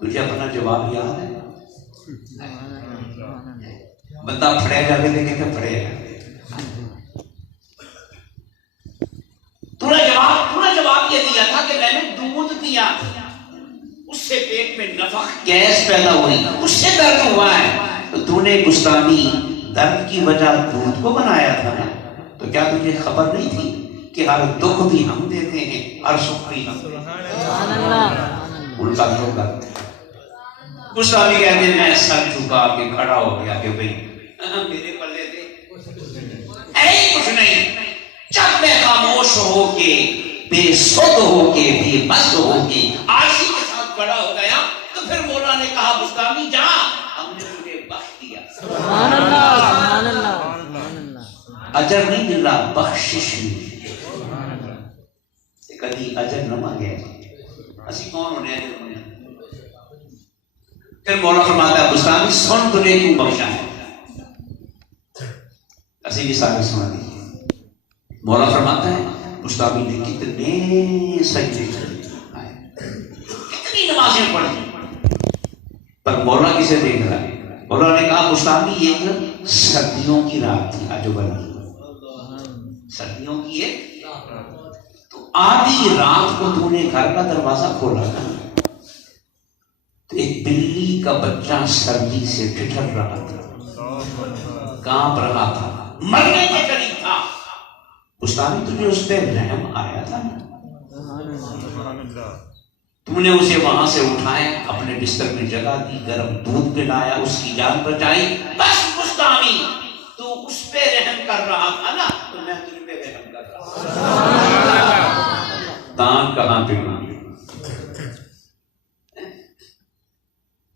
تجھے اپنا جواب یاد ہے؟ بندہ پھڑے جا کے دیکھے کہ پھڑے گا، تو نے جواب یہ دیا تھا کہ میں نے دودھ دیا، اس سے پیٹ میں نفخ گیس پیدا ہوئی، اس سے درد ہوا ہے۔ تو تو نے بستامی درد کی وجہ دودھ کو بنایا تھا نا، تو کیا تجھے خبر نہیں تھی کہ ہر دکھ بھی ہم دیتے ہیں، ہر سکھ بھی ہم دیتے ہیں؟ سبحان اللہ، الٹا کیوں کرتے ہیں؟ بستامی کہتے ہیں میں سر جھکا کے کھڑا ہو گیا کہ بھئی میرے پلے دے اے کچھ نہیں۔ جب میں خاموش ہو کے بے سود ہو کے بے بس ہو کے عاجزی کے ساتھ کھڑا ہو گیا تو پھر مولا نے کہا بستامی جا ہم نے تجھے بخش دیا۔ سبحان اللہ، سبحان اللہ، سبحان اللہ، اجر نہیں ملا، بخشش ملی۔ کدی اجر نہ مانگے اسی کون ہونے ہیں؟ پھر مولا فرماتا ہے بستامی سن تجھے کیوں بخشا ہے، اسی بھی سارے سنا دیجیے۔ مولا فرماتا ہے بستامی نے کتنے سجدے کیے، کتنی نمازیں پڑھی، پر مولا کسے دیکھ رہا ہے؟ مولا نے کہا بستامی ایک سردیوں کی رات تھی، آج بنی سردیوں کی ایک تو آدھی رات کو تو نے گھر کا دروازہ کھولا تھا تو ایک بلی کا بچہ سردی سے ٹھٹر رہا تھا، کانپ رہا تھا، مرنے کے قریب تھا۔ بستامی تجھے اس پہ رحم آیا تھا نا، تم نے اسے وہاں سے اٹھایا، اپنے بستر میں جگہ دی، گرم دودھ پلایا، اس کی جان بچائی. بس مستعمی تو اس پہ رحم کر رہا تھا نا، تو میں تجھ پہ رحم کر رہا ہوں. دان کہاں پہ مانگے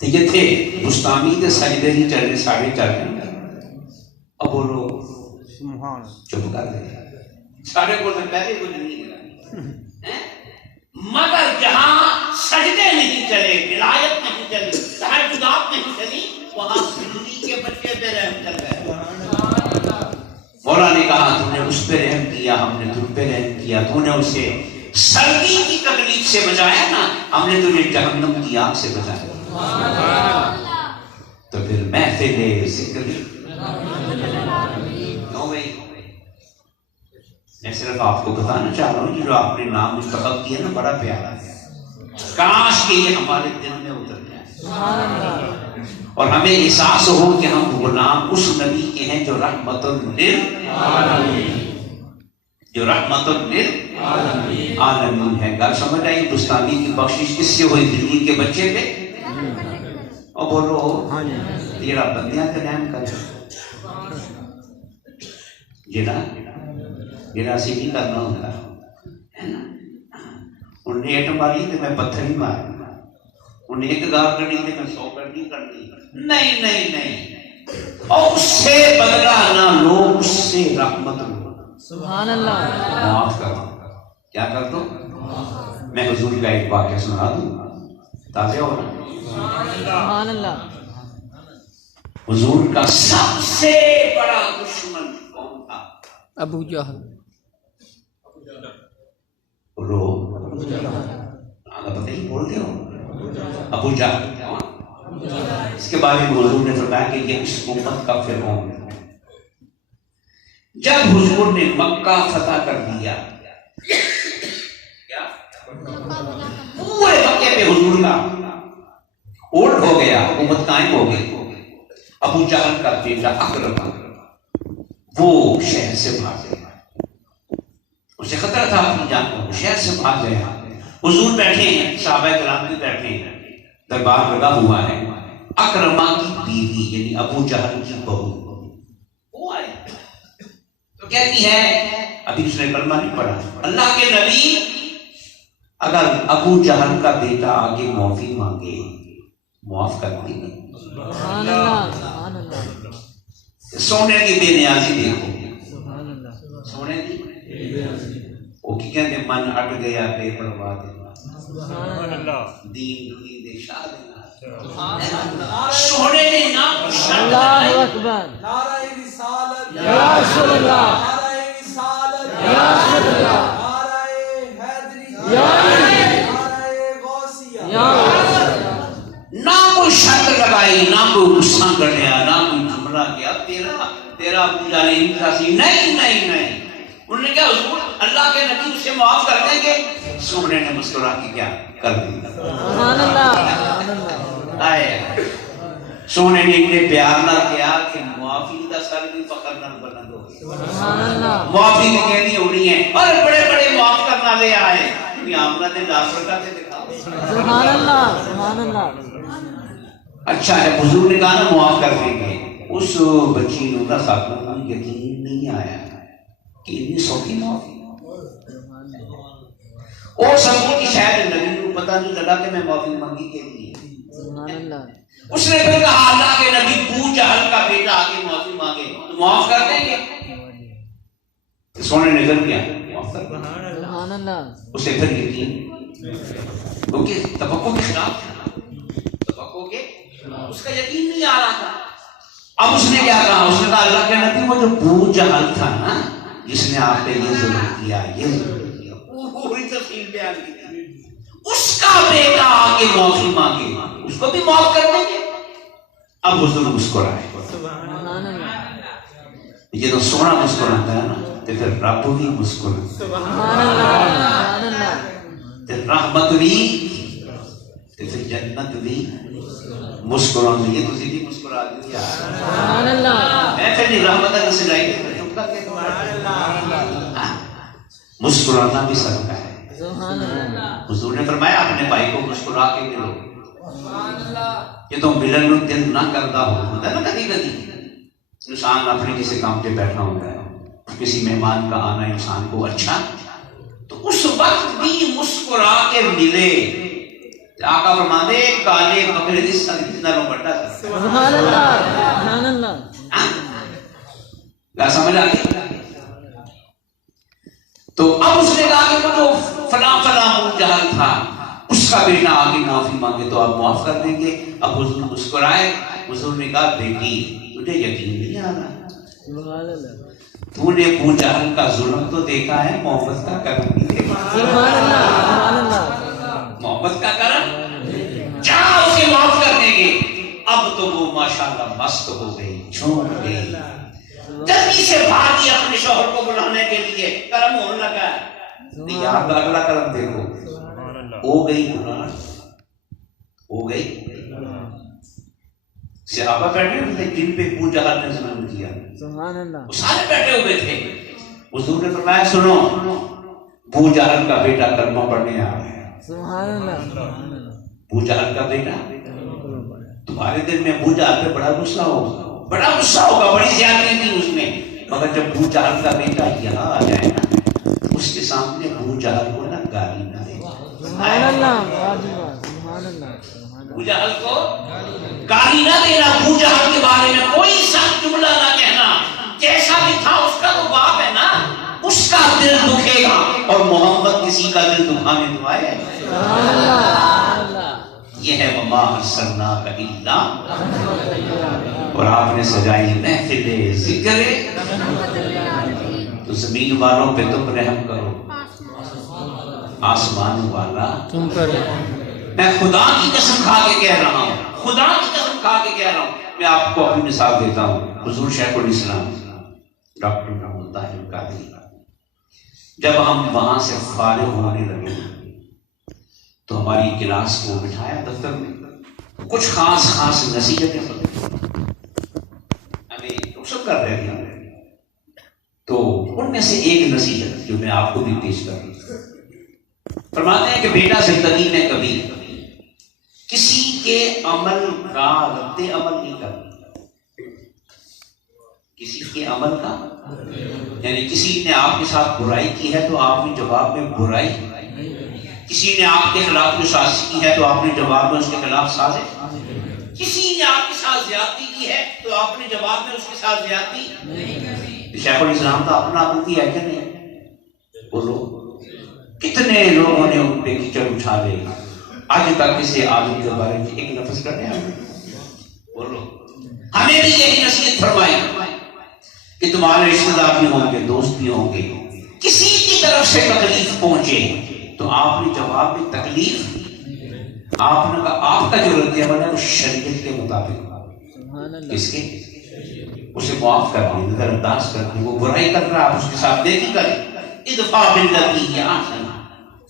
تو یہ تھے مستعمی کے سجدے ہی چلے ساڑھے چل رہے. اب بولو چپ کر دے ساڑھے کو پہلے کچھ نہیں ملا، مگر جہاں سجدے نہیں چلے، ولایت نہیں چلی، تہجدات نہیں چلی، وہاں بلی کے بچے پہ رحم چل گئے. مولا نے کہا تم نے اس پہ رحم کیا، ہم نے تم پہ رحم کیا. تو نے اسے سردی کی تکلیف سے بچایا نا، ہم نے تجھے جہنم کی آگ سے بچایا. تو پھر محفل ذکر کیوں گئی؟ میں صرف آپ کو بتانا چاہ رہا ہوں جو آپ نے نام منتخب کیا نا بڑا پیارا ہے، کاش کہ یہ ہمارے دل میں اتر جائے اور ہمیں احساس ہو کہ ہم غلام اس نبی کے ہیں جو رحمت للعالمین ہے. گل سمجھ آئی؟ بستانی کی بخشش کس سے ہوئی؟ دلی کے بچے پہ. اور بولو تیرا بندیاں کا نام کر جڑا سی نہیں کرنا ہوتا ہے نا. انہیں ایٹ ماری تو میں پتھر ہی مارنا، انہیں ایک گال کرنی تو میں 100 کرنی کرنی. نہیں نہیں نہیں، اور اس سے بدلہ نہ لو، اس سے رحمت لو. سبحان اللہ. معاف کر دو. کیا کر دو؟ میں حضور کا ایک واقعہ سنا دوں تازہ ہو رہا. سبحان اللہ. حضور کا سب سے بڑا دشمن کون تھا؟ ابو جہل. بولو پتہ ہی بولتے ہو. ابو جہل. اس کے بارے میں حضور نے فرمایا کہ یہ اس امت کا فرعون ہے. جب حضور نے مکہ فتح کر دیا، کیا پورے مکے پہ حضور کا اولڈ ہو گیا، حکومت قائم ہو گئی. ابو جہل کا بیٹا اکرمہ وہ شہر سے بھاگ گیا، اسے خطرہ تھا اپنی جان کو، شہر سے بھاگ گیا. حضور بیٹھے ہیں، صحابہ کرام بھی بیٹھے ہیں، دربار لگا ہوا ہے. اکرمہ کی بیوی یعنی ابو جہل کی بہو وہ آئی تو کہتی ہے، ابھی اس نے کلمہ نہیں پڑھا، اللہ کے نبی اگر ابو جہل کا بیٹا آگے معافی مانگے معاف کر دیں گے. سبحان اللہ. سبحان اللہ. سونے کی بے نیازی دیکھو، سبحان اللہ. سونے کی وہ کی کہتے من اٹ گیا بے پرواہ دینا، سبحان اللہ. دین دنی دے شاہ دینا. سونے نے نام اللہ اکبر. نعرہ رسالت یا رسول اللہ. نعرہ رسالت یا رسول اللہ. نعرہ حیدری یا نعرہ غوثیہ. یا نہ کوئی شرط لگائی، نہ کوئی غصہ کریا، نہ کوئی حملہ کیا. تیرا ابو جہل نہیں نہیں نہیں. انہوں نے کہا حضور اللہ کے نبی اسے معاف کر دیں گے. سونے نے مسکرا کے کیا کر دیا. سبحان اللہ. سبحان اللہ. آئے سونے نے اتنے پیار نہ کیا کہ معافی کا سر بھی فخر نہ بلند ہو گیا. سبحان اللہ. معافی کی کہنی ہونی ہے اور بڑے بڑے معاف کرنا لے آئے. آمنہ نے ڈاکٹر کا دکھاؤ. سبحان اللہ. سبحان اللہ. اچھا ہے حضور نے کہا نا معاف کر دیں گے. اس بچی نے کا خاتون یقین نہیں آیا کہ اتنی سوکھی معافی. اور سب کی شاید نبی کو پتہ نہیں لگا کہ میں معافی مانگی کے لیے. سبحان اللہ. اس نے پھر کہا اللہ کے نبی ابو جہل کا بیٹا آگے معافی مانگے تو معاف کر دیں گے. سونے نے کر کیا معاف کر دیا. سبحان اللہ. اسے پھر یقین کیونکہ توقع کے خلاف تھا نا، توقع کے اس کا یقین نہیں آ رہا تھا. اب اس نے کیا کہا؟ اس نے کہا اللہ کے نبی وہ جو ابو جہل تھا نا جس نے آپ نے یہ ظلم کیا یہ ظلم کیا، پوری تفصیل بیان کی تھی، اس کا بیٹا آگے معافی مانگے اس کو بھی معاف کر دیں گے. اب حضور مسکرائے. سبحان اللہ. یہ تو سونا مسکراتا ہے نا تو پھر رب بھی مسکراتا ہے. سبحان اللہ. سبحان اللہ. تو رحمت بھی تو پھر جنت بھی مسکراؤں گی. یہ تسی بھی مسکرا دیا. سبحان اللہ. میں پھر نہیں رحمت اللہ سے لائی مسکرانا بھی صدقہ ہے. سبحان اللہ. حضور نے فرمایا اپنے بھائی کو مسکرا کے ملو. سبحان اللہ. یہ تو ملن نو دل نہ کرتا ہوتا ہے نا. کبھی کبھی انسان اپنے کسی کام پہ بیٹھا ہوتا ہے, کسی مہمان کا آنا انسان کو اچھا, تو اس وقت بھی مسکرا کے ملے. آقا فرماتے کالے بکرے دی سر کتنا رو بڑھتا تھا. سبحان اللہ سبحان اللہ. کیا سمجھ آ گئی؟ تو اب اس نے کہا کہ وہ جو فلاں فلاں ابو جہل تھا اس کا بیٹا آگے معافی مانگے تو آپ معاف کر دیں گے. اب حضور مسکرائے. حضور نے کہا بیٹی تجھے یقین نہیں آ رہا, سبحان اللہ تو نے ابو جہل کا ظلم تو دیکھا ہے, محبت کا کرم بھی دیکھا. سبحان اللہ سبحان اللہ. محبت کا کرم جا اسے معاف کر دیں گے. اب تو وہ ماشاءاللہ مست ہو گئی, جھوم گئی, جلدی سے بھاگی اپنے شوہر کو بلانے کے لیے. کرم ہونے لگا ہے. یہاں کا اگلا کرم دیکھو, ہو گئی گناہ, ہو گئی. صحابہ بیٹھے ہوئے تھے جن پہ ابو جہل نے ظلم کیا, سبحان اللہ. وہ سارے بیٹھے ہوئے تھے. حضور نے فرمایا سنو, ابو جہل کا بیٹا کلمہ پڑھنے آ رہا ہے. سبحان اللہ. ابو جہل کا بیٹا, تمہارے دل میں ابو جہل پہ بڑا غصہ ہوگا, بڑا غصہ ہوگا, بڑی زیادتی تھی اس میں, مگر جب ابو جہل کا بیٹا یہاں آ جائے نا, اس کے سامنے ابو جہل کو نا گالی نہ دے. سبحان اللہ سبحان اللہ. ابو جہل کو گالی نہ دینا, ابو جہل کے بارے میں کوئی سخت جملہ نہ کہنا. جیسا بھی تھا اس کا تو باپ ہے نا, اس کا دل دکھے گا, اور محمد کسی کا دل دکھانے تو آئے. سبحان اللہ. یہ ہے وما ارسلناک الا, اور آپ نے سجائی محفل ذکر, تو زمین والوں پہ تم رحم کرو, آسمان والا تم کرو. میں خدا کی قسم کھا کے کہہ رہا ہوں, خدا کی قسم کھا کے کہہ رہا ہوں. میں آپ کو اپنی مثال دیتا ہوں. حضور شیخ الاسلام ڈاکٹر محمد طاہر القادری, جب ہم وہاں سے فارغ ہونے لگے تو ہماری کلاس کو بٹھایا دفتر میں, کچھ خاص نصیحتیں ہمیں رخصت کر رہے تھے. تو ان میں سے ایک نصیحت جو میں آپ کو بھی پیش کر رہا ہوں, فرماتے ہیں کہ بیٹا زندگی میں کبھی کسی کے عمل کا رد عمل نہیں کرنا. کسی کے عمل کا, یعنی کسی نے آپ کے ساتھ برائی کی ہے تو آپ نے جواب میں برائی, کسی نے آپ کے خلاف جو سازش کی ہے تو آپ نے جواب میں اس کے خلاف سازش, کسی نے آپ کے ساتھ زیادتی کی ہے تو آپ نے جواب میں اس کے ساتھ زیادتی. شیخ الاسلام کا اپنا عمل ہے کہ نہیں؟ بولو کتنے لوگوں نے ان پہ کیچڑ اٹھا لے, آج تک کسی عالم کے بارے میں ایک لفظ کرنے آئے. بولو ہمیں بھی یہی نصیحت فرمائی کہ تمہارے رشتہ دار بھی ہوں گے, دوست بھی ہوں گے, کسی کی طرف سے تکلیف پہنچے تو آپ نے جواب میں تکلیف, آپ نے کہا آپ کا جو رد عمل ہے وہ شریعت کے مطابق, اس کے اسے معاف کر دیں, نظر انداز کر دیں. وہ برائی کر رہا آپ اس کے ساتھ نیکی کریں. ادفع باللتی ہی احسن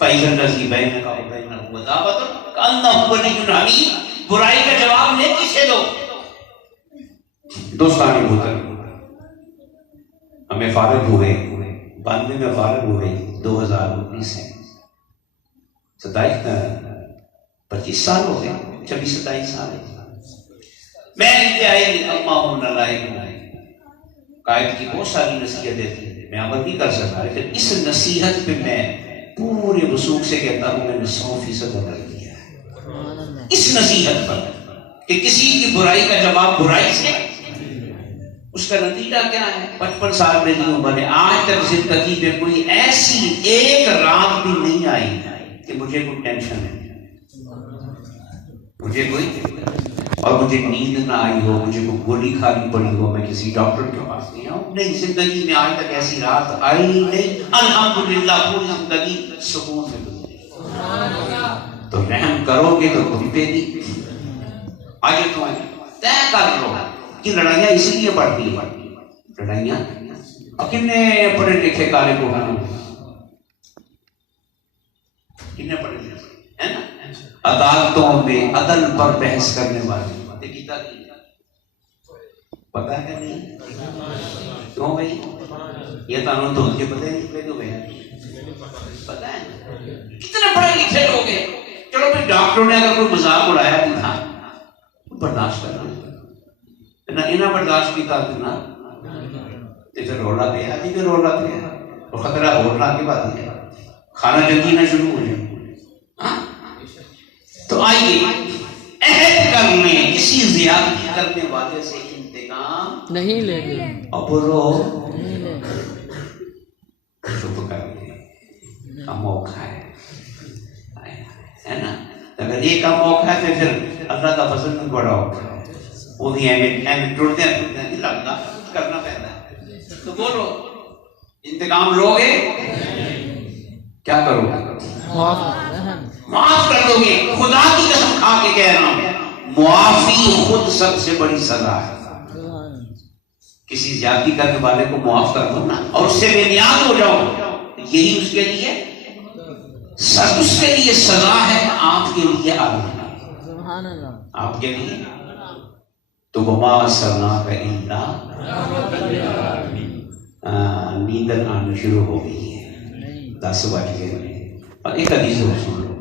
فاذا الذی بینک وبینہ عداوۃ کأنہ ولی حمیم. برائی کا جواب نیکی سے دو. دوستانی محترم, ہمیں فارغ ہوئے 92 میں فارغ ہوئے, 2019 ہے, 25 سال ہو گئے, 26-27 سال ہے. میں انتہائی اللہ لائق قائد کی بہت ساری نصیحتیں تھیں, میں عمل نہیں کر سکتا, لیکن اس نصیحت پہ میں پورے وثوق سے کہتا ہوں میں نے 100% عمل کیا ہے. اس نصیحت پر کہ کسی کی برائی کا جواب برائی سے, اس کا نتیجہ کیا ہے؟ 55 سال میری عمر ہے, آج تک زندگی میں کوئی ایسی ایک رات بھی نہیں آئی کہ مجھے کوئی ٹینشن ہے, مجھے کوئی, اور مجھے نیند نہ آئی ہو, مجھے کوئی گولی کھانی پڑی ہو, میں کسی ڈاکٹر کے پاس نہیں آؤں. نہیں, زندگی میں آج تک ایسی رات آئی نہیں. الحمدللہ پوری زندگی سکون میں گزری. تو رحم کرو گے تو تم پہ بھی. آگے تو طے کر لو کہ لڑائیاں اسی لیے پڑتی ہیں, لڑائیاں اور کتنے پڑھے لکھے کالے کو کتنے پڑھے لکھے ہے نا, عدالتوں میں عدل پر بحث کرنے والے پتا ہے نہیں کیوں بھائی, یہ قانون تو ان کے پتہ نہیں پہ تو پتہ ہے کتنے پڑھے لکھے لوگ ہیں. چلو پھر ڈاکٹروں نے اگر کوئی مذاق اڑایا بھی تھا برداشت کرنا نہ انہیں برداشت کیتا نہ پھر رولا پہ آدھی پھر رولا پہ اور خطرہ بولنا کی بات ہے کھانا جلدی نہ شروع ہو جائے. تو آئیے عہد کر لیں کسی زیادتی کرنے والے سے انتقام نہیں لیں گے. اور بولو نہیں لیں گے. چپ کر لیں کا موقع ہے نا. اگر یہ کا موقع ہے تو پھر اللہ کا فضل میں بڑا ہوتا ہے وہ بھی اہم ٹوٹتے نہیں لگتا کرنا پہنا ہے. تو بولو انتقام لو گے کیا کرو معاف کر دو گے. خدا کی قسم کھا کے کہہ رہا ہوں معافی خود سب سے بڑی سزا ہے. کسی زیادتی کرنے والے کو معاف کر دو نا اور اس سے بے نیاز ہو جاؤ یہی اس کے لیے اس کے لیے سزا ہے. آپ کے لیے سبحان اللہ. آپ کے لیے تو وما ارسلناک الا نیندن آنا شروع ہو گئی ہے 10 بج گئے. اور ایک حدیث سن لو